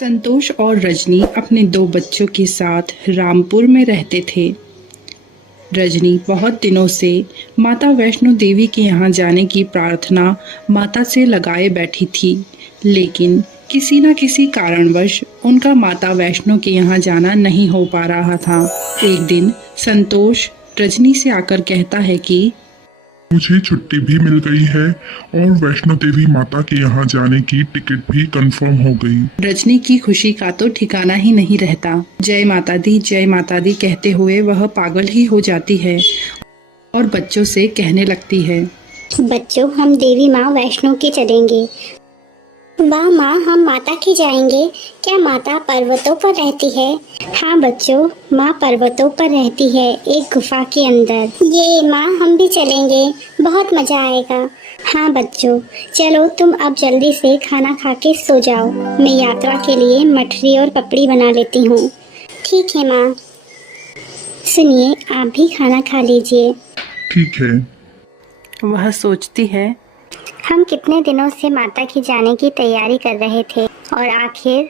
संतोष और रजनी अपने दो बच्चों के साथ रामपुर में रहते थे। रजनी बहुत दिनों से माता वैष्णो देवी के यहाँ जाने की प्रार्थना माता से लगाए बैठी थी, लेकिन किसी न किसी कारणवश उनका माता वैष्णो के यहाँ जाना नहीं हो पा रहा था। एक दिन संतोष रजनी से आकर कहता है कि मुझे छुट्टी भी मिल गई है और वैष्णो देवी माता के यहाँ जाने की टिकट भी कंफर्म हो गई। रजनी की खुशी का तो ठिकाना ही नहीं रहता। जय माता दी कहते हुए वह पागल ही हो जाती है और बच्चों से कहने लगती है, बच्चों, हम देवी माँ वैष्णो के चलेंगे। वाह माँ, हम माता के जाएंगे। क्या माता पर्वतों पर रहती है? हाँ बच्चों, माँ पर्वतों पर रहती है, एक गुफा के अंदर। ये माँ, हम भी चलेंगे, बहुत मजा आएगा। हाँ बच्चों, चलो तुम अब जल्दी से खाना खा के सो जाओ। मैं यात्रा के लिए मठरी और पपड़ी बना लेती हूँ। ठीक है माँ। सुनिए, आप भी खाना खा लीजिए। ठीक है। वह सोचती है, हम कितने दिनों से माता की जाने की तैयारी कर रहे थे और आखिर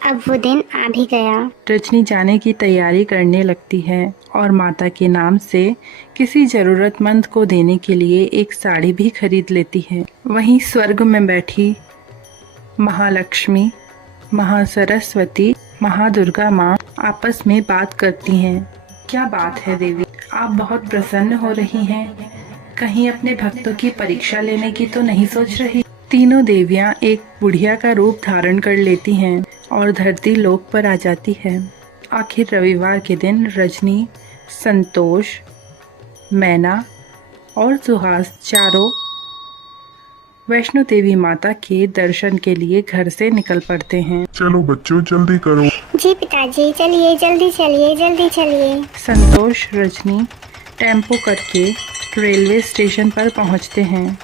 अब वो दिन आ भी गया। रजनी जाने की तैयारी करने लगती है और माता के नाम से किसी जरूरतमंद को देने के लिए एक साड़ी भी खरीद लेती है। वहीं स्वर्ग में बैठी महालक्ष्मी, महासरस्वती, महादुर्गा माँ आपस में बात करती हैं। क्या बात है देवी, आप बहुत प्रसन्न हो रही हैं। कहीं अपने भक्तों की परीक्षा लेने की तो नहीं सोच रही। तीनों देवियां एक बुढ़िया का रूप धारण कर लेती हैं और धरती लोक पर आ जाती है। आखिर रविवार के दिन रजनी, संतोष, मैना और सुहास चारों वैष्णो देवी माता के दर्शन के लिए घर से निकल पड़ते हैं। चलो बच्चों, जल्दी करो। जी पिताजी, चलिए, जल्दी चलिए, जल्दी चलिए। संतोष रजनी टेम्पो करके रेलवे स्टेशन पर पहुंचते हैं।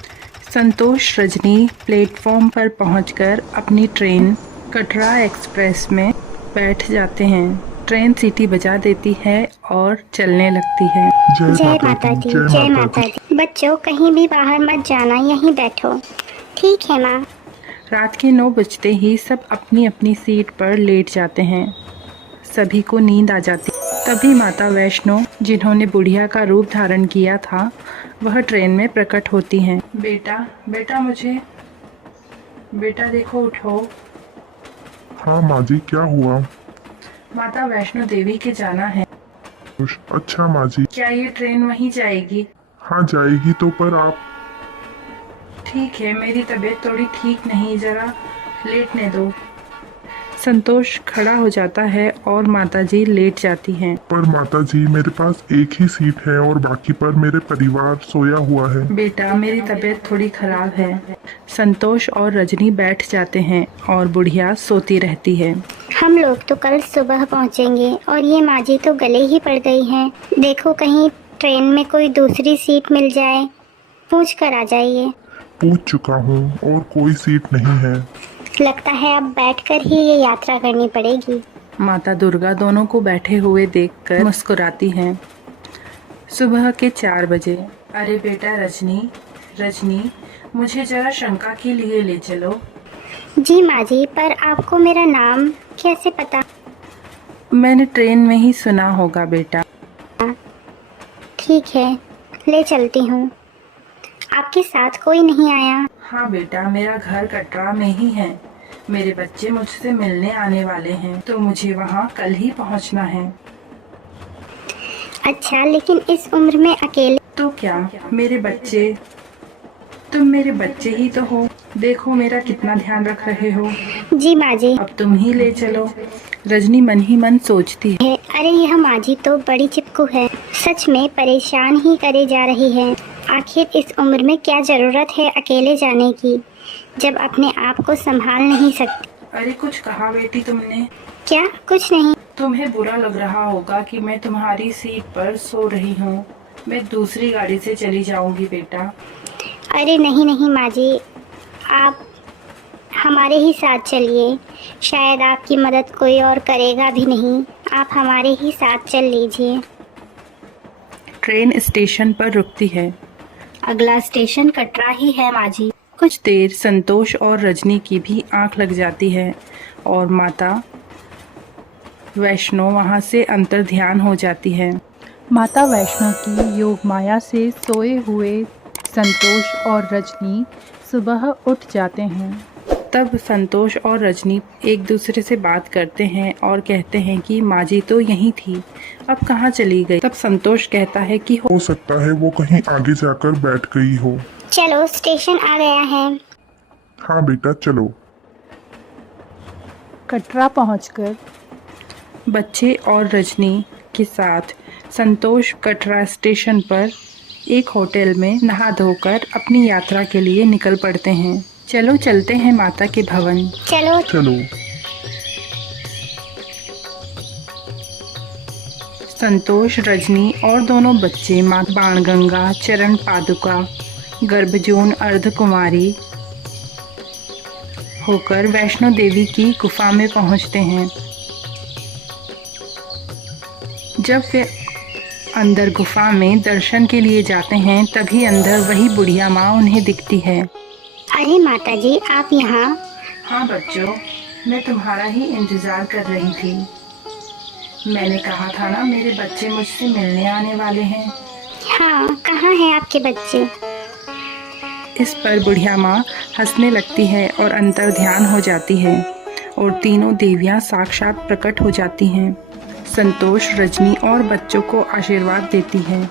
संतोष रजनी प्लेटफॉर्म पर पहुंचकर अपनी ट्रेन कटरा एक्सप्रेस में बैठ जाते हैं। ट्रेन सीटी बजा देती है और चलने लगती है। जय माता दी, जय माता दी। बच्चों, कहीं भी बाहर मत जाना, यहीं बैठो। ठीक है माँ। रात के 9 बजते ही सब अपनी अपनी सीट पर लेट जाते हैं। सभी को नींद आ जाती। तभी माता वैष्णो, जिन्होंने बुढ़िया का रूप धारण किया था, वह ट्रेन में प्रकट होती हैं। बेटा देखो, उठो। हाँ माँ जी, क्या हुआ? माता वैष्णो देवी के जाना है। अच्छा माँ जी। क्या ये ट्रेन वहीं जाएगी? हाँ जाएगी तो, पर आप? ठीक है, मेरी तबीयत थोड़ी ठीक नहीं, जरा लेटने दो। संतोष खड़ा हो जाता है और माताजी लेट जाती हैं। पर माता जी, मेरे पास एक ही सीट है और बाकी पर मेरे परिवार सोया हुआ है। बेटा, मेरी तबीयत थोड़ी खराब है। संतोष और रजनी बैठ जाते हैं और बुढ़िया सोती रहती है। हम लोग तो कल सुबह पहुँचेंगे और ये माँ जी तो गले ही पड़ गई हैं। देखो, कहीं ट्रेन में कोई दूसरी सीट मिल जाए, पूछ कर आ जाइए। पूछ चुका हूँ और कोई सीट नहीं है। लगता है अब बैठकर ही ये यात्रा करनी पड़ेगी। माता दुर्गा दोनों को बैठे हुए देखकर मुस्कुराती हैं। सुबह के 4 बजे। अरे बेटा रजनी, मुझे जरा शंका के लिए ले चलो। जी माँ जी, पर आपको मेरा नाम कैसे पता? मैंने ट्रेन में ही सुना होगा बेटा। ठीक है, ले चलती हूँ। आपके साथ कोई नहीं आया? हाँ बेटा, मेरा घर कटरा में ही है। मेरे बच्चे मुझसे मिलने आने वाले हैं, तो मुझे वहाँ कल ही पहुँचना है। अच्छा, लेकिन इस उम्र में अकेले? तो क्या, तुम मेरे बच्चे ही तो हो। देखो मेरा कितना ध्यान रख रहे हो। जी माँ जी। अब तुम ही ले चलो। रजनी मन ही मन सोचती है, अरे यह माँ जी तो बड़ी चिपकू है, सच में परेशान ही करे जा रही है। आखिर इस उम्र में क्या जरूरत है अकेले जाने की, जब अपने आप को संभाल नहीं सकती। अरे कुछ कहा बेटी तुमने? क्या? कुछ नहीं। तुम्हें बुरा लग रहा होगा कि मैं तुम्हारी सीट पर सो रही हूँ। मैं दूसरी गाड़ी से चली जाऊंगी बेटा। अरे नहीं माँ जी, आप हमारे ही साथ चलिए। शायद आपकी मदद कोई और करेगा भी नहीं, आप हमारे ही साथ चल लीजिए। ट्रेन स्टेशन पर रुकती है। अगला स्टेशन कटरा ही है माँ जी। कुछ देर संतोष और रजनी की भी आंख लग जाती है। और माता वैष्णो वहाँ से अंतर्ध्यान हो जाती है। माता वैष्णो की योग माया से सोए हुए संतोष और रजनी सुबह उठ जाते हैं। तब संतोष और रजनी एक दूसरे से बात करते हैं और कहते हैं कि माँ जी तो यहीं थी, अब कहाँ चली गई। तब संतोष कहता है कि हो सकता है वो कहीं आगे जाकर बैठ गई हो। चलो स्टेशन आ गया है। हाँ बेटा चलो। कटरा पहुंचकर बच्चे और रजनी के साथ संतोष कटरा स्टेशन पर एक होटल में नहा धोकर अपनी यात्रा के लिए निकल पड़ते हैं। चलो चलते हैं माता के भवन। चलो चलो। संतोष, रजनी और दोनों बच्चे माँ बाणगंगा, चरण पादुका, गर्भजोन अर्धकुमारी होकर वैष्णो देवी की गुफा में पहुंचते हैं। जब वे अंदर गुफा में दर्शन के लिए जाते हैं तभी अंदर वही बुढ़िया माँ उन्हें दिखती है। अरे माता जी आप यहाँ। हाँ बच्चों, मैं तुम्हारा ही इंतजार कर रही थी। मैंने कहा था ना मेरे बच्चे मुझसे मिलने आने वाले हैं। हाँ कहाँ हैं आपके बच्चे? इस पर बुढ़िया माँ हंसने लगती है और अंतर्ध्यान हो जाती है और तीनों देवियाँ साक्षात प्रकट हो जाती हैं। संतोष, रजनी और बच्चों को आशीर्वाद देती हैं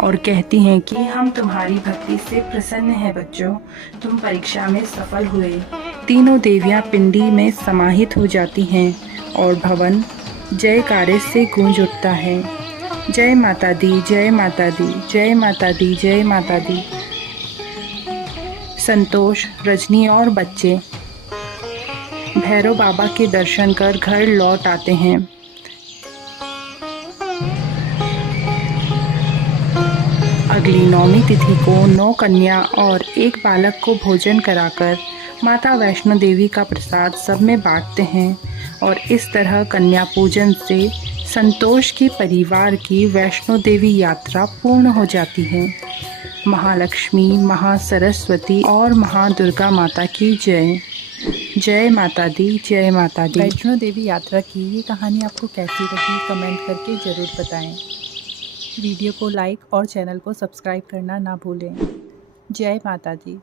और कहती हैं कि हम तुम्हारी भक्ति से प्रसन्न हैं बच्चों, तुम परीक्षा में सफल हुए। तीनों देवियां पिंडी में समाहित हो जाती हैं और भवन जयकारे से गूंज उठता है। जय माता दी, जय माता दी, जय माता दी, जय माता दी। संतोष, रजनी और बच्चे भैरव बाबा के दर्शन कर घर लौट आते हैं। अगली 9वीं तिथि को 9 कन्या और एक बालक को भोजन कराकर माता वैष्णो देवी का प्रसाद सब में बांटते हैं और इस तरह कन्या पूजन से संतोष के परिवार की वैष्णो देवी यात्रा पूर्ण हो जाती है। महालक्ष्मी, महासरस्वती और महादुर्गा माता की जय। जय माता दी, जय माता दी। वैष्णो देवी यात्रा की ये कहानी आपको कैसी लगी कमेंट करके ज़रूर बताएं। वीडियो को लाइक और चैनल को सब्सक्राइब करना ना भूलें। जय माता दी।